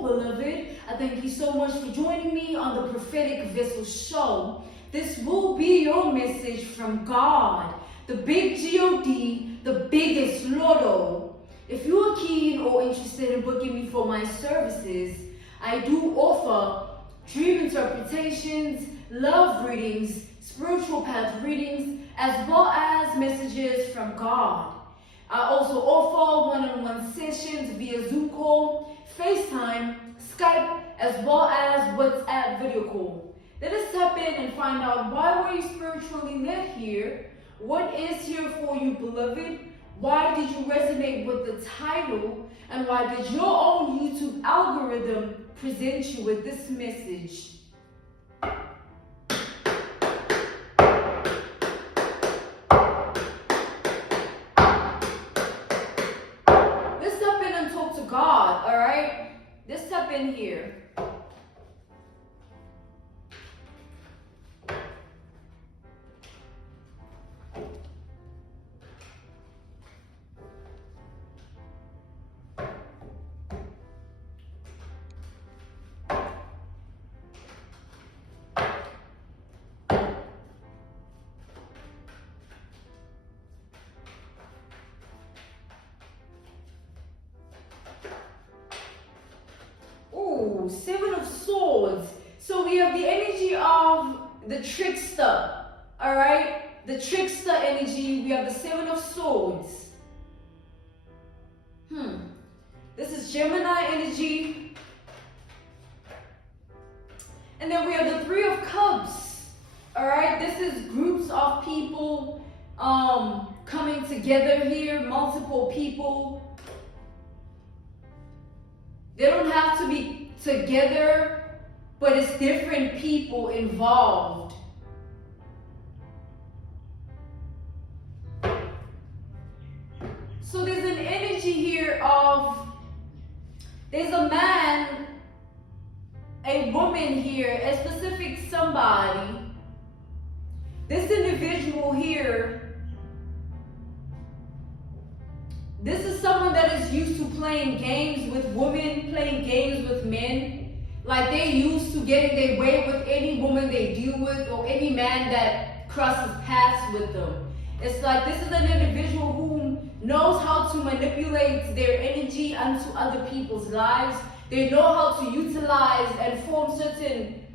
Hello, beloved. I thank you so much for joining me on the Prophetic Vessel Show. This will be your message from God, the big G-O-D, the biggest Lotto. If you are keen or interested in booking me for my services, I do offer dream interpretations, love readings, spiritual path readings, as well as messages from God. I also offer one-on-one sessions via Zoom call, FaceTime, Skype, as well as WhatsApp video call. Let us tap in and find out why were you spiritually led here? What is here for you, beloved? Why did you resonate with the title? And why did your own YouTube algorithm present you with this message? God, all right? Let's step in here. Seven of Swords. So we have the energy of the trickster, all right? The trickster energy. We have the Seven of Swords. This is Gemini energy. And then we have the Three of Cups, all right? This is groups of people coming together here, multiple people. They don't have to be together, but it's different people involved. So there's an energy here of, there's a man, a woman here, a specific somebody. This individual here, this is someone that is used to playing games with women, playing games with men. Like they're used to getting their way with any woman they deal with or any man that crosses paths with them. It's like this is an individual who knows how to manipulate their energy onto other people's lives. They know how to utilize and form certain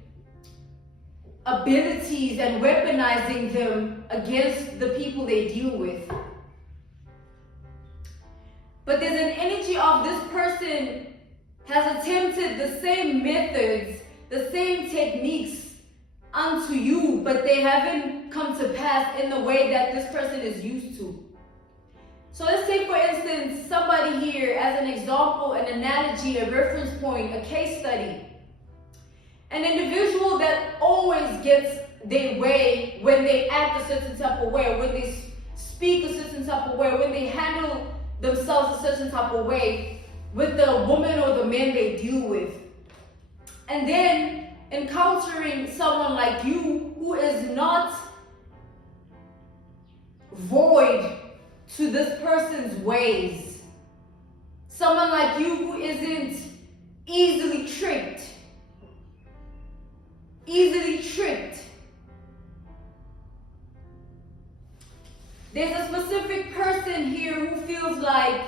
abilities and weaponizing them against the people they deal with. But there's an energy of this person has attempted the same methods, the same techniques unto you, but they haven't come to pass in the way that this person is used to. So let's take, for instance, somebody here as an example, an analogy, a reference point, a case study. An individual that always gets their way when they act a certain type of way, when they speak a certain type of way, when they handle themselves a certain type of way with the woman or the man they deal with. And then encountering someone like you who is not void to this person's ways. Someone like you who isn't easily tricked. Easily tricked. There's a specific person here who feels like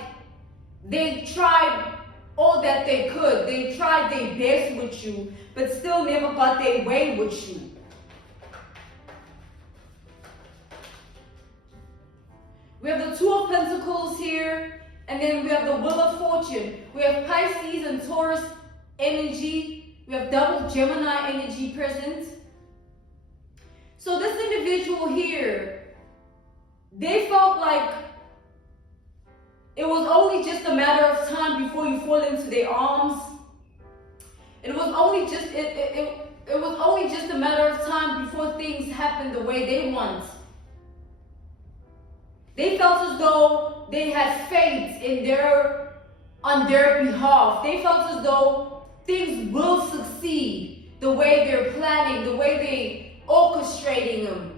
they tried all that they could. They tried their best with you, but still never got their way with you. We have the Two of Pentacles here, and then we have the Wheel of Fortune. We have Pisces and Taurus energy. We have double Gemini energy present. So this individual here, they felt like it was only just a matter of time before you fall into their arms. It was only just it was only just a matter of time before things happen the way they want. They felt as though they had faith on their behalf. They felt as though things will succeed the way they're planning, the way they're orchestrating them.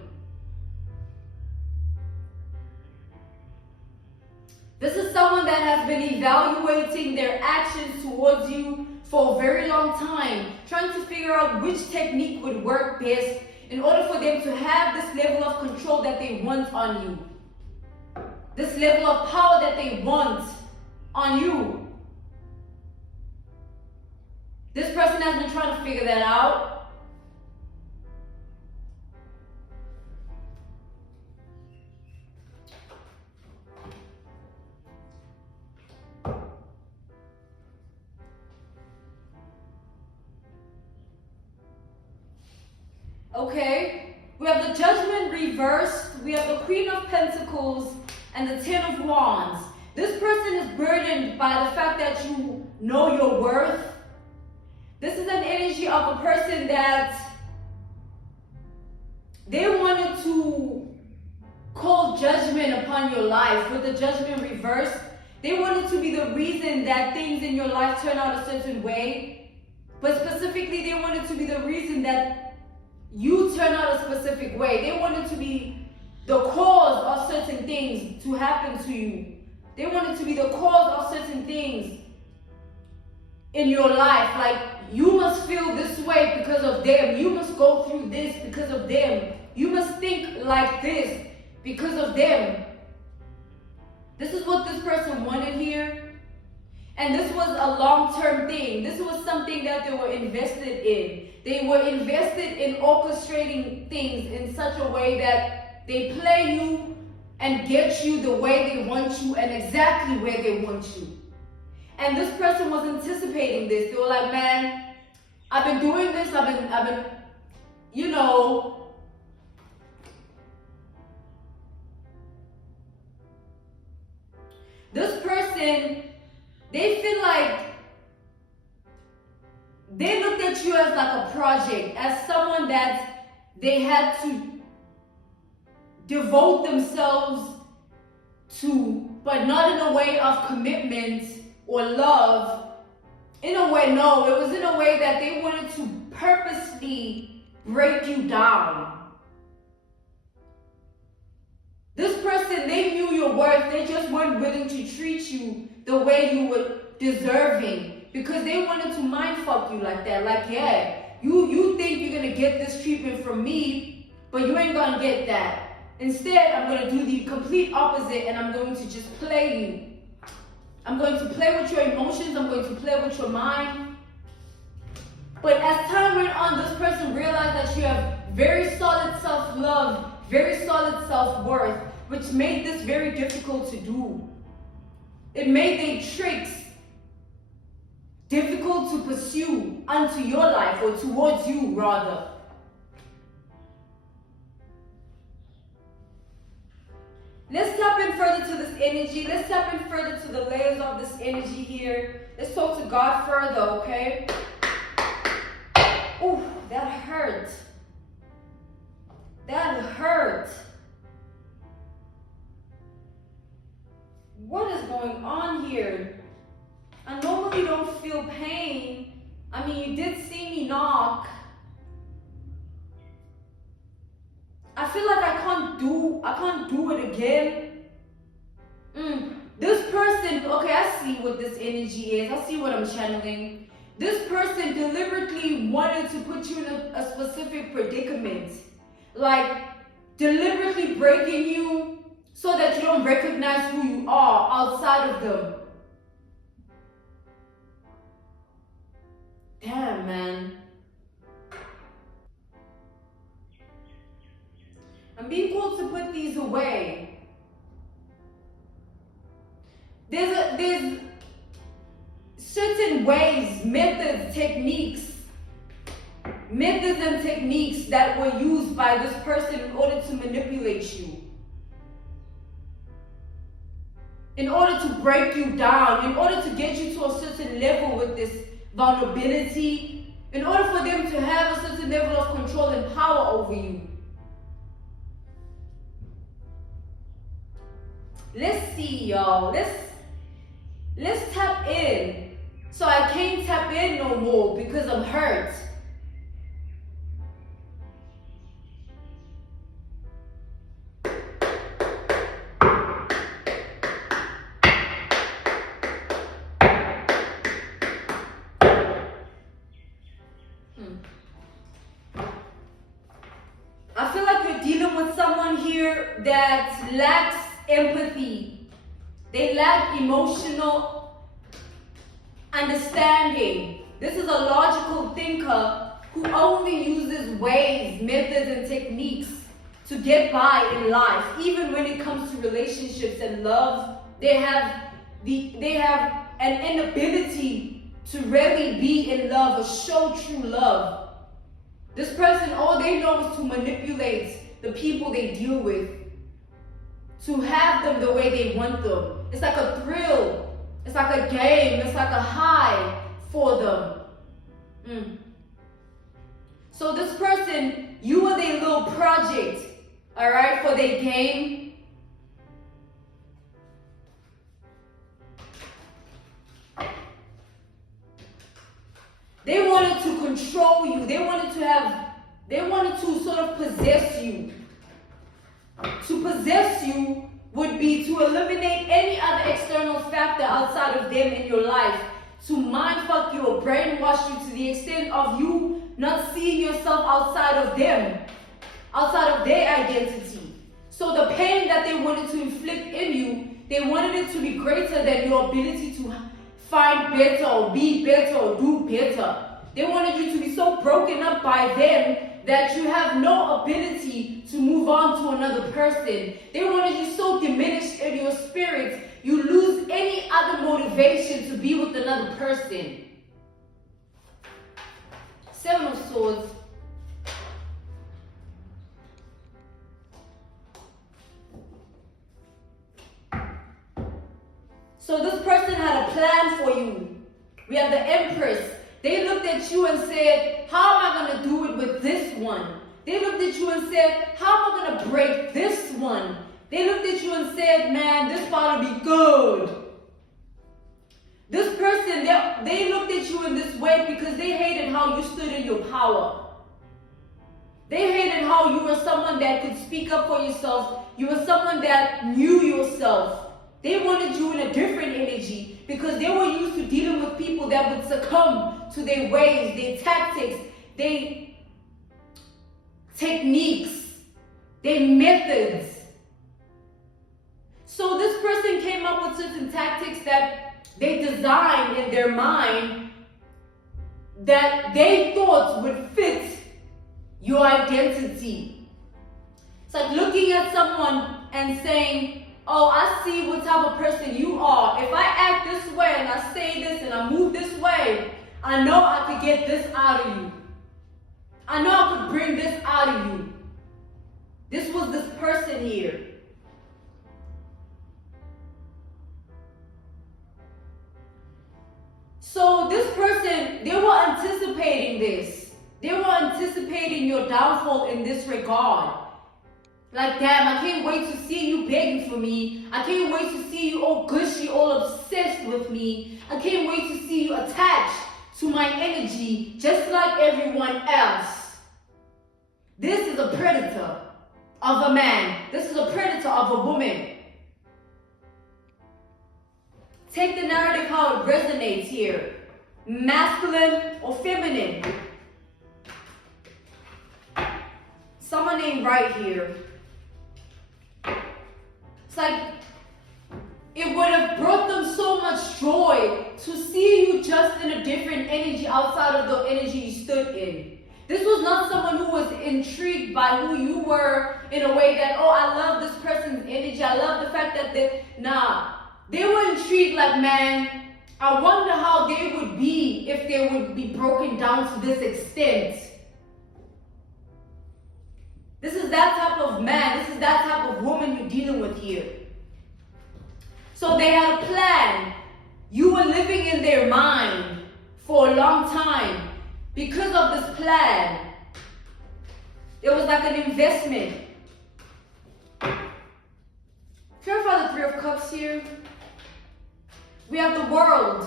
This is someone that has been evaluating their actions towards you for a very long time, trying to figure out which technique would work best in order for them to have this level of control that they want on you. This level of power that they want on you. This person has been trying to figure that out. Okay, we have the Judgment reversed, we have the Queen of Pentacles, and the Ten of Wands. This person is burdened by the fact that you know your worth. This is an energy of a person that they wanted to call judgment upon your life. With the Judgment reversed, they wanted to be the reason that things in your life turn out a certain way. But specifically, they wanted to be the reason that you turn out a specific way. They wanted to be the cause of certain things to happen to you. They wanted to be the cause of certain things in your life. Like, you must feel this way because of them. You must go through this because of them. You must think like this because of them. This is what this person wanted here. And this was a long-term thing. This was something that they were invested in. They were invested in orchestrating things in such a way that they play you and get you the way they want you and exactly where they want you. And this person was anticipating this. They were like, man, I've been doing this. I've been, you know, this person, they feel like they looked at you as like a project, as someone that they had to devote themselves to, but not in a way of commitment or love. In a way, no, it was in a way that they wanted to purposely break you down. This person, they knew your worth. They just weren't willing to treat you the way you were deserving. Because they wanted to mind fuck you like that. Like, yeah, you think you're going to get this treatment from me, but you ain't going to get that. Instead, I'm going to do the complete opposite, and I'm going to just play you. I'm going to play with your emotions. I'm going to play with your mind. But as time went on, this person realized that you have very solid self-love, very solid self-worth, which made this very difficult to do. It made their tricks difficult to pursue unto your life, or towards you rather. Let's tap in further to this energy. Let's tap in further to the layers of this energy here. Let's talk to God further, okay? Ooh, that hurt. That hurt. What is going on here? I normally don't feel pain. I mean, you did see me knock. I feel like I can't do it again. This person, okay, I see what this energy is. I see what I'm channeling. This person deliberately wanted to put you in a specific predicament. Like, deliberately breaking you so that you don't recognize who you are outside of them. Damn, man. I'm being called to put these away. There's certain ways, methods and techniques that were used by this person in order to manipulate you. In order to break you down, in order to get you to a certain level with this vulnerability, in order for them to have a certain level of control and power over you. Let's see, y'all. Let's tap in. So I can't tap in no more because I'm hurt. that lacks empathy. They lack emotional understanding. This is a logical thinker who only uses ways, methods, and techniques to get by in life. Even when it comes to relationships and love, they have an inability to really be in love or show true love. This person, all they know is to manipulate the people they deal with, to have them the way they want them. It's like a thrill. It's like a game. It's like a high for them. So this person, you are their little project, all right, for their game. They wanted to control you. They wanted to sort of possess you. To possess you would be to eliminate any other external factor outside of them in your life. To mind fuck you or brainwash you to the extent of you not seeing yourself outside of them, outside of their identity. So the pain that they wanted to inflict in you, they wanted it to be greater than your ability to find better or be better or do better. They wanted you to be so broken up by them that you have no ability to move on to another person. They wanted you so diminished in your spirit, you lose any other motivation to be with another person. Seven of Swords. So this person had a plan for you. We have the Empress. They looked at you and said, how am I going to do it with this one? They looked at you and said, how am I going to break this one? They looked at you and said, man, this part will be good. This person, they looked at you in this way because they hated how you stood in your power. They hated how you were someone that could speak up for yourself. You were someone that knew yourself. They wanted you in a different energy because they were used to dealing with people that would succumb to their ways, their tactics, their techniques, their methods. So this person came up with certain tactics that they designed in their mind that they thought would fit your identity. It's like looking at someone and saying, oh, I see what type of person you are. If I act this way and I say this and I move this way, I know I could get this out of you. I know I could bring this out of you. This was this person here. So this person, they were anticipating this. They were anticipating your downfall in this regard. Like, damn, I can't wait to see you begging for me. I can't wait to see you all gushy, all obsessed with me. I can't wait to see you attached to my energy, just like everyone else. This is a predator of a man. This is a predator of a woman. Take the narrative how it resonates here. Masculine or feminine. Someone named right here. It's like it would have brought them so much joy to see you just in a different energy outside of the energy you stood in. This was not someone who was intrigued by who you were in a way that, oh, I love this person's energy. I love the fact that they were intrigued like, man, I wonder how they would be if they would be broken down to this extent. This is that type of man. This is that type of woman you're dealing with here. So they had a plan. You were living in their mind for a long time. Because of this plan, it was like an investment. Clarify the Three of Cups here. We have the World.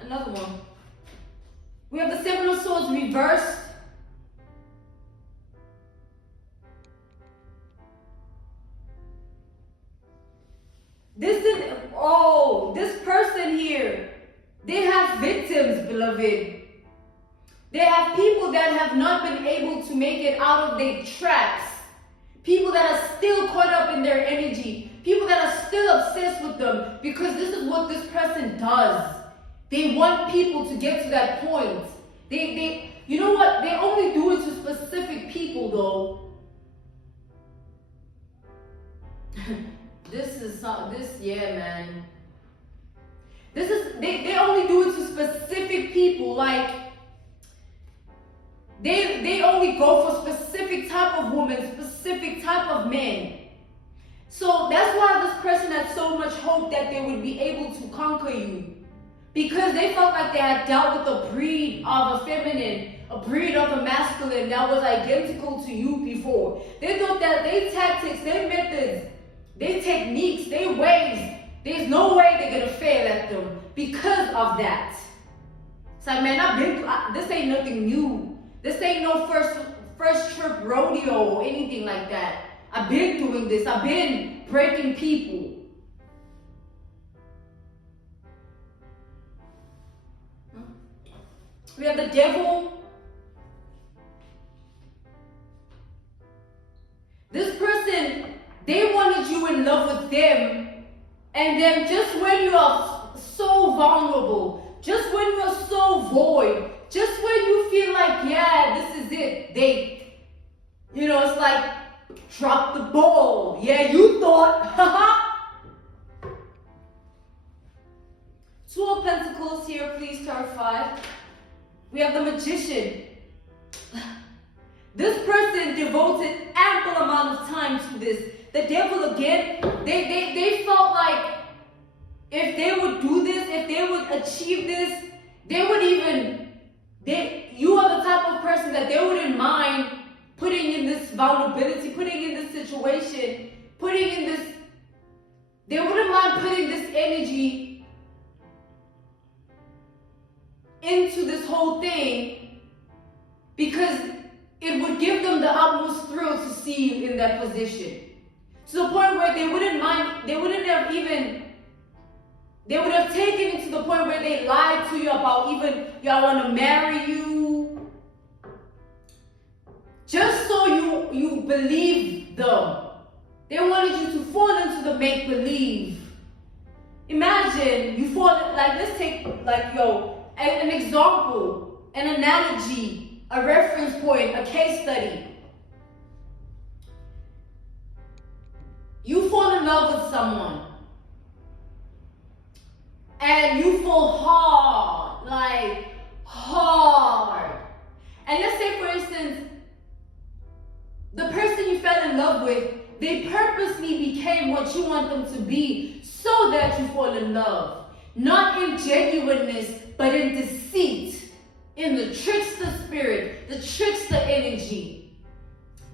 Another one. We have the Seven of Swords reversed. This person here, they have victims, beloved. They have people that have not been able to make it out of their tracks People that are still caught up in their energy. People that are still obsessed with them, because this is what this person does. They want people to get to that point. You know what? They only do it to specific people, though. Yeah, man. They only do it to specific people. Like, they only go for specific type of women, specific type of men. So that's why this person had so much hope that they would be able to conquer you. Because they felt like they had dealt with a breed of a feminine, a breed of a masculine that was identical to you before. They thought that their tactics, their methods, their techniques, their ways, there's no way they're going to fail at them because of that. It's like, man, this ain't nothing new. This ain't no first trip rodeo or anything like that. I've been doing this. I've been breaking people. We have the devil. This person, they wanted you in love with them. And then just when you are so vulnerable, just when you are so void, just when you feel like, yeah, this is it, it's like, drop the ball. Yeah, you thought, haha. Two of Pentacles here, please clarify. We have the Magician. This person devoted ample amount of time to this. The devil again, they felt like if they would do this, if they would achieve this, you are the type of person that they wouldn't mind putting in this vulnerability, putting in this situation, they wouldn't mind putting this energy into this whole thing, because it would give them the utmost thrill to see you in that position. To the point where they wouldn't mind, they would have taken it to the point where they lied to you about even, y'all want to marry you. Just so you believe them. They wanted you to fall into the make-believe. Imagine you fall, like, let's take, an example, an analogy, a reference point, a case study. You fall in love with someone. And you fall hard. And let's say, for instance, the person you fell in love with, they purposely became what you want them to be so that you fall in love. Not in genuineness, but in deceit, in the trickster spirit, the trickster energy.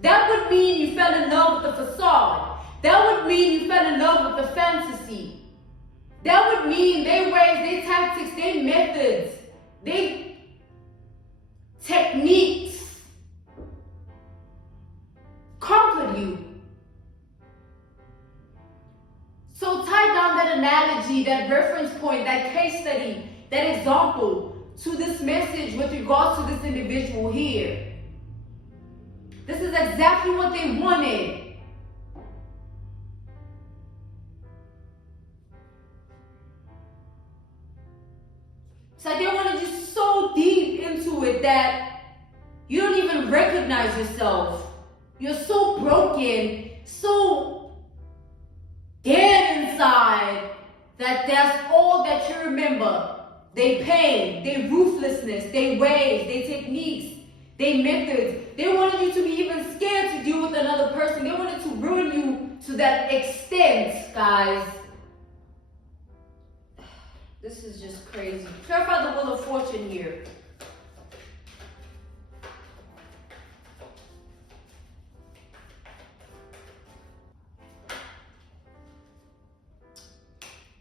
That would mean you fell in love with the facade. That would mean you fell in love with the fantasy. That would mean their ways, their tactics, their methods, their techniques conquered you. So tie down that analogy, that reference point, that case study, that example to this message with regards to this individual here. This is exactly what they wanted. It's like they wanted you so deep into it that you don't even recognize yourself. You're so broken, so dead inside, that that's all that you remember. Their pain, their ruthlessness, their ways, their techniques, their methods. They wanted you to be even scared to deal with another person. They wanted to ruin you to that extent, guys. This is just crazy. Clarify the Wheel of Fortune here.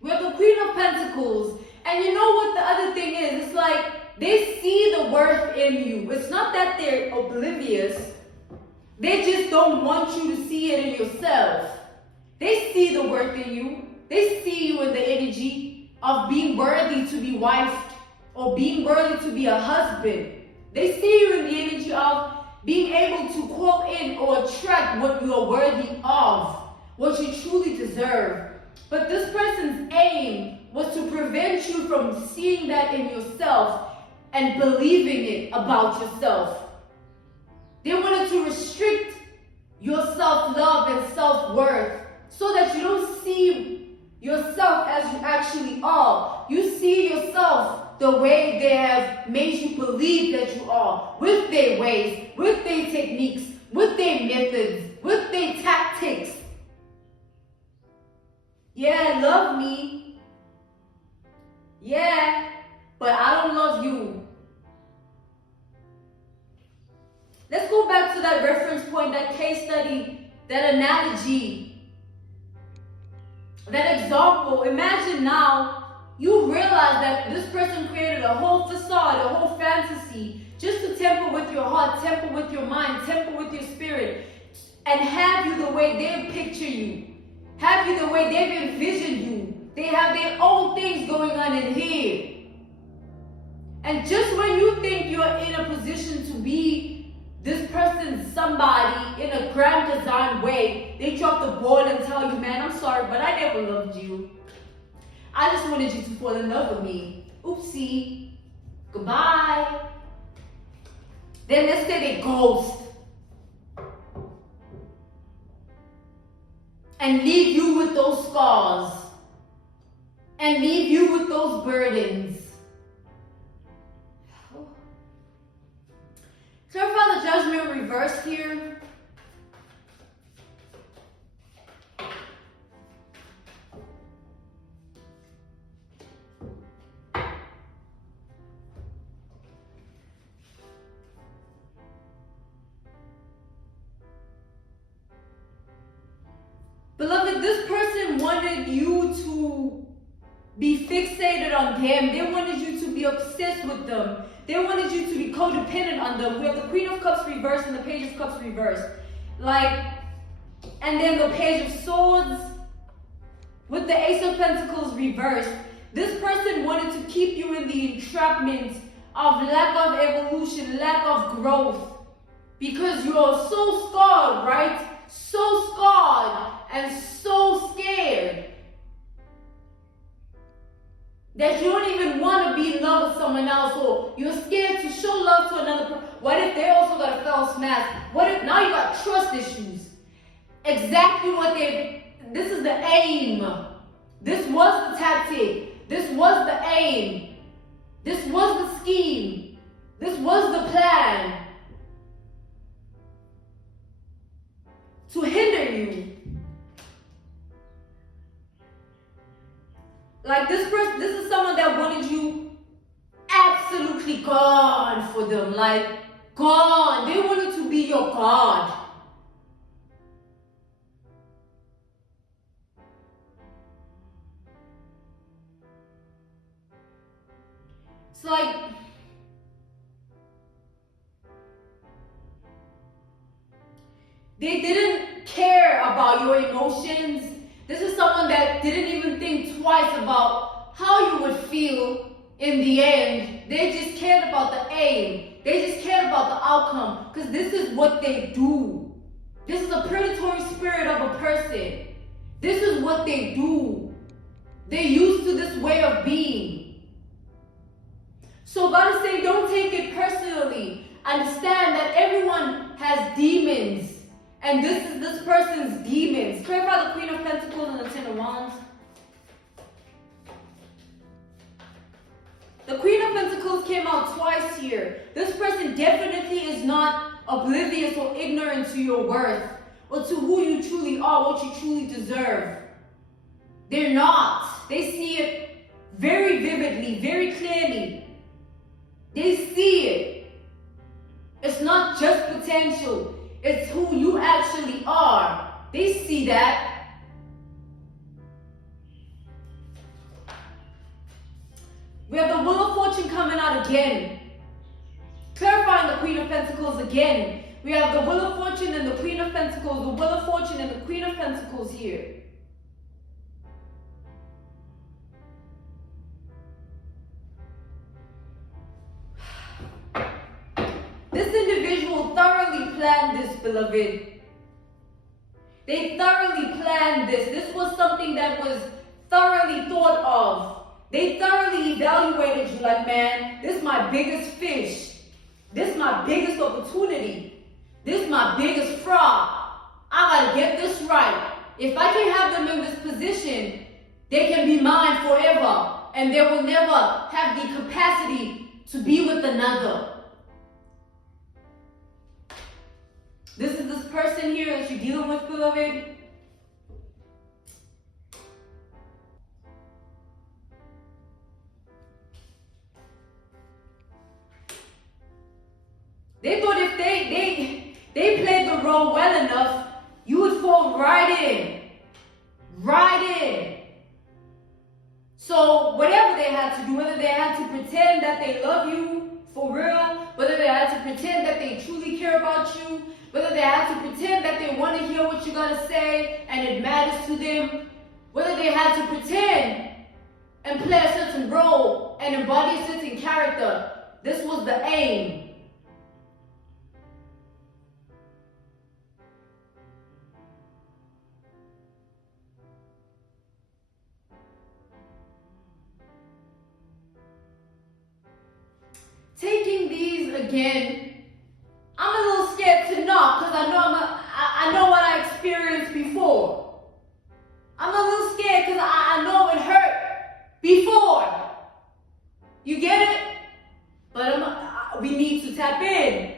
We have the Queen of Pentacles. And you know what the other thing is? It's like they see the worth in you. It's not that they're oblivious. They just don't want you to see it in yourself. They see the worth in you. They see you in the energy of being worthy to be wifed or being worthy to be a husband. They see you in the energy of being able to call in or attract what you are worthy of, what you truly deserve. But this person's aim was to prevent you from seeing that in yourself and believing it about yourself. They wanted to restrict your self-love and self-worth so that you don't see yourself as you actually are. You see yourself the way they have made you believe that you are, with their ways, with their techniques, with their methods, with their tactics. Yeah, love me. Yeah, but I don't love you. Let's go back to that reference point, that case study, that analogy, that example. Imagine now you realize that this person created a whole facade, a whole fantasy, just to temper with your heart, temper with your mind, temper with your spirit, and have you the way they picture you, have you the way they've envisioned you. They have their own things going on in here. And just when you think you're in a position to be this person's somebody in a grand design way, they drop the ball and tell you, man, I'm sorry, but I never loved you. I just wanted you to fall in love with me. Oopsie. Goodbye. Then let's say they ghost and leave you with those scars and leave you with those burdens. Clarify the judgment reversed here. Beloved, this person wanted you to be fixated on them. They wanted you to be obsessed with them. They wanted you to be codependent on them. We have the Queen of Cups reversed and the Page of Cups reversed. And then the Page of Swords with the Ace of Pentacles reversed. This person wanted to keep you in the entrapment of lack of evolution, lack of growth. Because you are so scarred, right? So scarred and so scared that you don't even want to be in love with someone else, or you're scared to show love to another person. What if they also got a false mask? What if now you got trust issues? Exactly what this is the aim. This was the tactic. This was the aim. This was the scheme. This was the plan. To hinder you. Like this person, this is someone that wanted you absolutely gone for them. Like, gone. They wanted to be your God. It's like, they didn't care about your emotions. This is someone that didn't even think twice about how you would feel in the end. They just cared about the aim. They just cared about the outcome. Because this is what they do. This is a predatory spirit of a person. This is what they do. They're used to this way of being. So God is saying, don't take it personally. Understand that everyone has demons. And this is this person's demons. Clarify the Queen of Pentacles and the Ten of Wands. The Queen of Pentacles came out twice here. This person definitely is not oblivious or ignorant to your worth or to who you truly are, what you truly deserve. They're not. They see it very vividly, very clearly. They see it. It's not just potential. It's who you actually are. They see that. We have the Wheel of Fortune coming out again. Clarifying the Queen of Pentacles again. We have the Wheel of Fortune and the Queen of Pentacles. The Wheel of Fortune and the Queen of Pentacles here. This individual thoroughly planned this, beloved. They thoroughly planned this. This was something that was thoroughly thought of. They thoroughly evaluated you like, man, this is my biggest fish. This is my biggest opportunity. This is my biggest fraud. I gotta get this right. If I can have them in this position, they can be mine forever. And they will never have the capacity to be with another. This is this person here that you're dealing with, beloved. They thought if they played the role well enough, you would fall right in. Right in. So whatever they had to do, whether they had to pretend that they love you for real, whether they had to pretend that they truly care about you, whether they had to pretend that they want to hear what you got to say and it matters to them, whether they had to pretend and play a certain role and embody a certain character, this was the aim. Taking these again, I'm a little scared to knock because I know what I experienced before. I'm a little scared because I know it hurt before. You get it? But we need to tap in.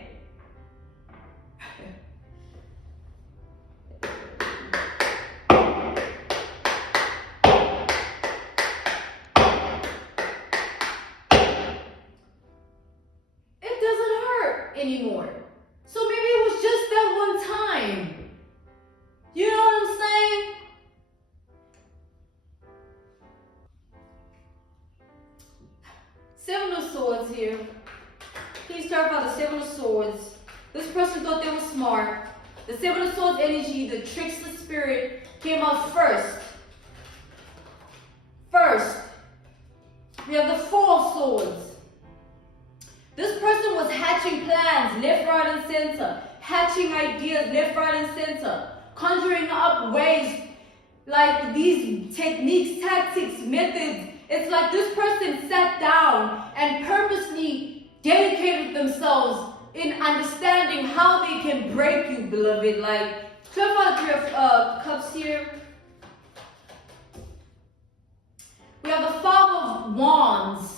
Anymore. So maybe it was just that one time. You know what I'm saying? Seven of Swords here. Please clarify the Seven of Swords. This person thought they were smart. The Seven of Swords energy, the trickster spirit, came out first. First. We have the Four of Swords. This person was hatching plans left, right, and center. Hatching ideas left, right, and center. Conjuring up ways like these techniques, tactics, methods. It's like this person sat down and purposely dedicated themselves in understanding how they can break you, beloved. Like, clarify the Three of Cups here. We have the Five of Wands.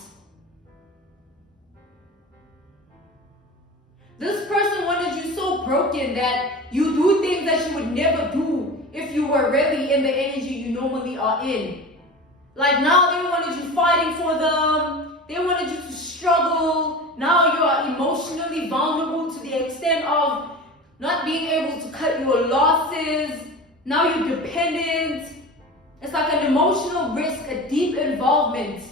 This person wanted you so broken that you do things that you would never do if you were really in the energy you normally are in. Like now they wanted you fighting for them. They wanted you to struggle. Now you are emotionally vulnerable to the extent of not being able to cut your losses. Now you're dependent. It's like an emotional risk, a deep involvement.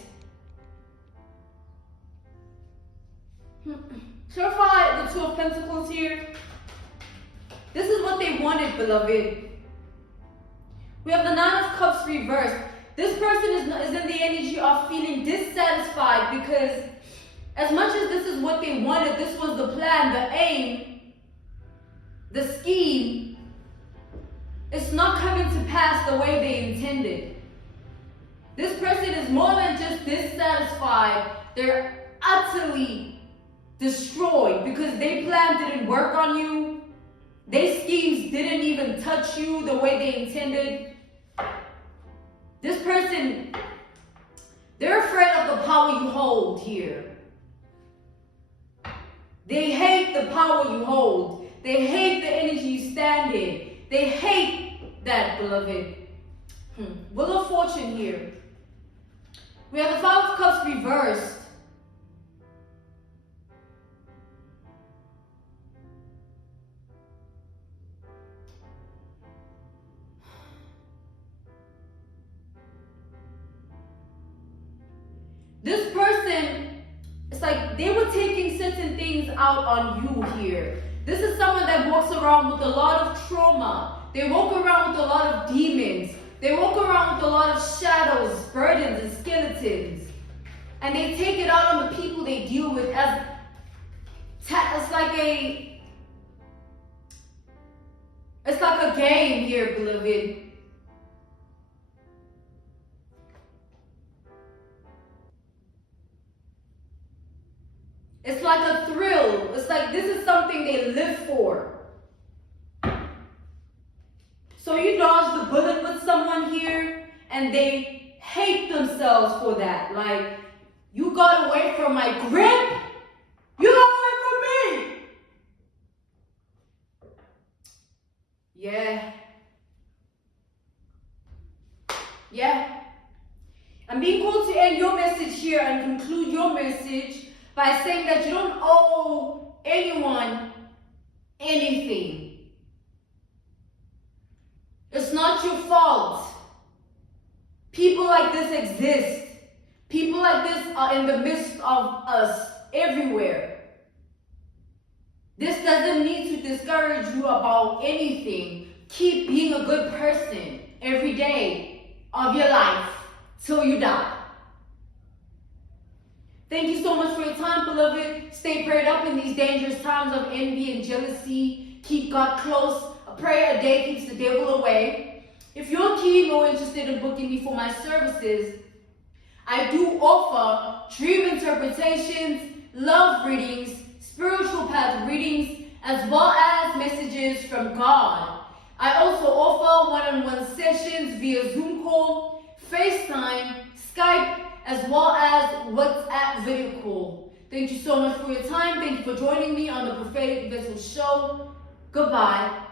Clarify the Two of Pentacles here. This is what they wanted, beloved. We have the Nine of Cups reversed. This person is in the energy of feeling dissatisfied because as much as this is what they wanted, this was the plan, the aim, the scheme, it's not coming to pass the way they intended. This person is more than just dissatisfied. They're utterly destroyed because their plan didn't work on you. Their schemes didn't even touch you the way they intended. This person, they're afraid of the power you hold here. They hate the power you hold. They hate the energy you stand in. They hate that, beloved. Wheel of Fortune here. We have the Five of Cups reversed. This person, it's like they were taking certain things out on you here. This is someone that walks around with a lot of trauma. They walk around with a lot of demons. They walk around with a lot of shadows, burdens, and skeletons. And they take it out on the people they deal with as like It's like a game here, beloved. It's like a thrill. It's like this is something they live for. So you dodge the bullet with someone here, and they hate themselves for that. Like, you got away from my grip. You got away from me. Yeah. Yeah. I'm being called to end your message here and conclude your message by saying that you don't owe anyone anything. It's not your fault. People like this exist. People like this are in the midst of us everywhere. This doesn't need to discourage you about anything. Keep being a good person every day of your life till you die. Thank you so much for your time, beloved. Stay prayed up in these dangerous times of envy and jealousy. Keep God close. A prayer a day keeps the devil away. If you're keen or interested in booking me for my services, I do offer dream interpretations, love readings, spiritual path readings, as well as messages from God. I also offer one-on-one sessions via Zoom call, FaceTime, Skype, as well as WhatsApp video call. Thank you so much for your time. Thank you for joining me on the Prophetic Vessel Show. Goodbye.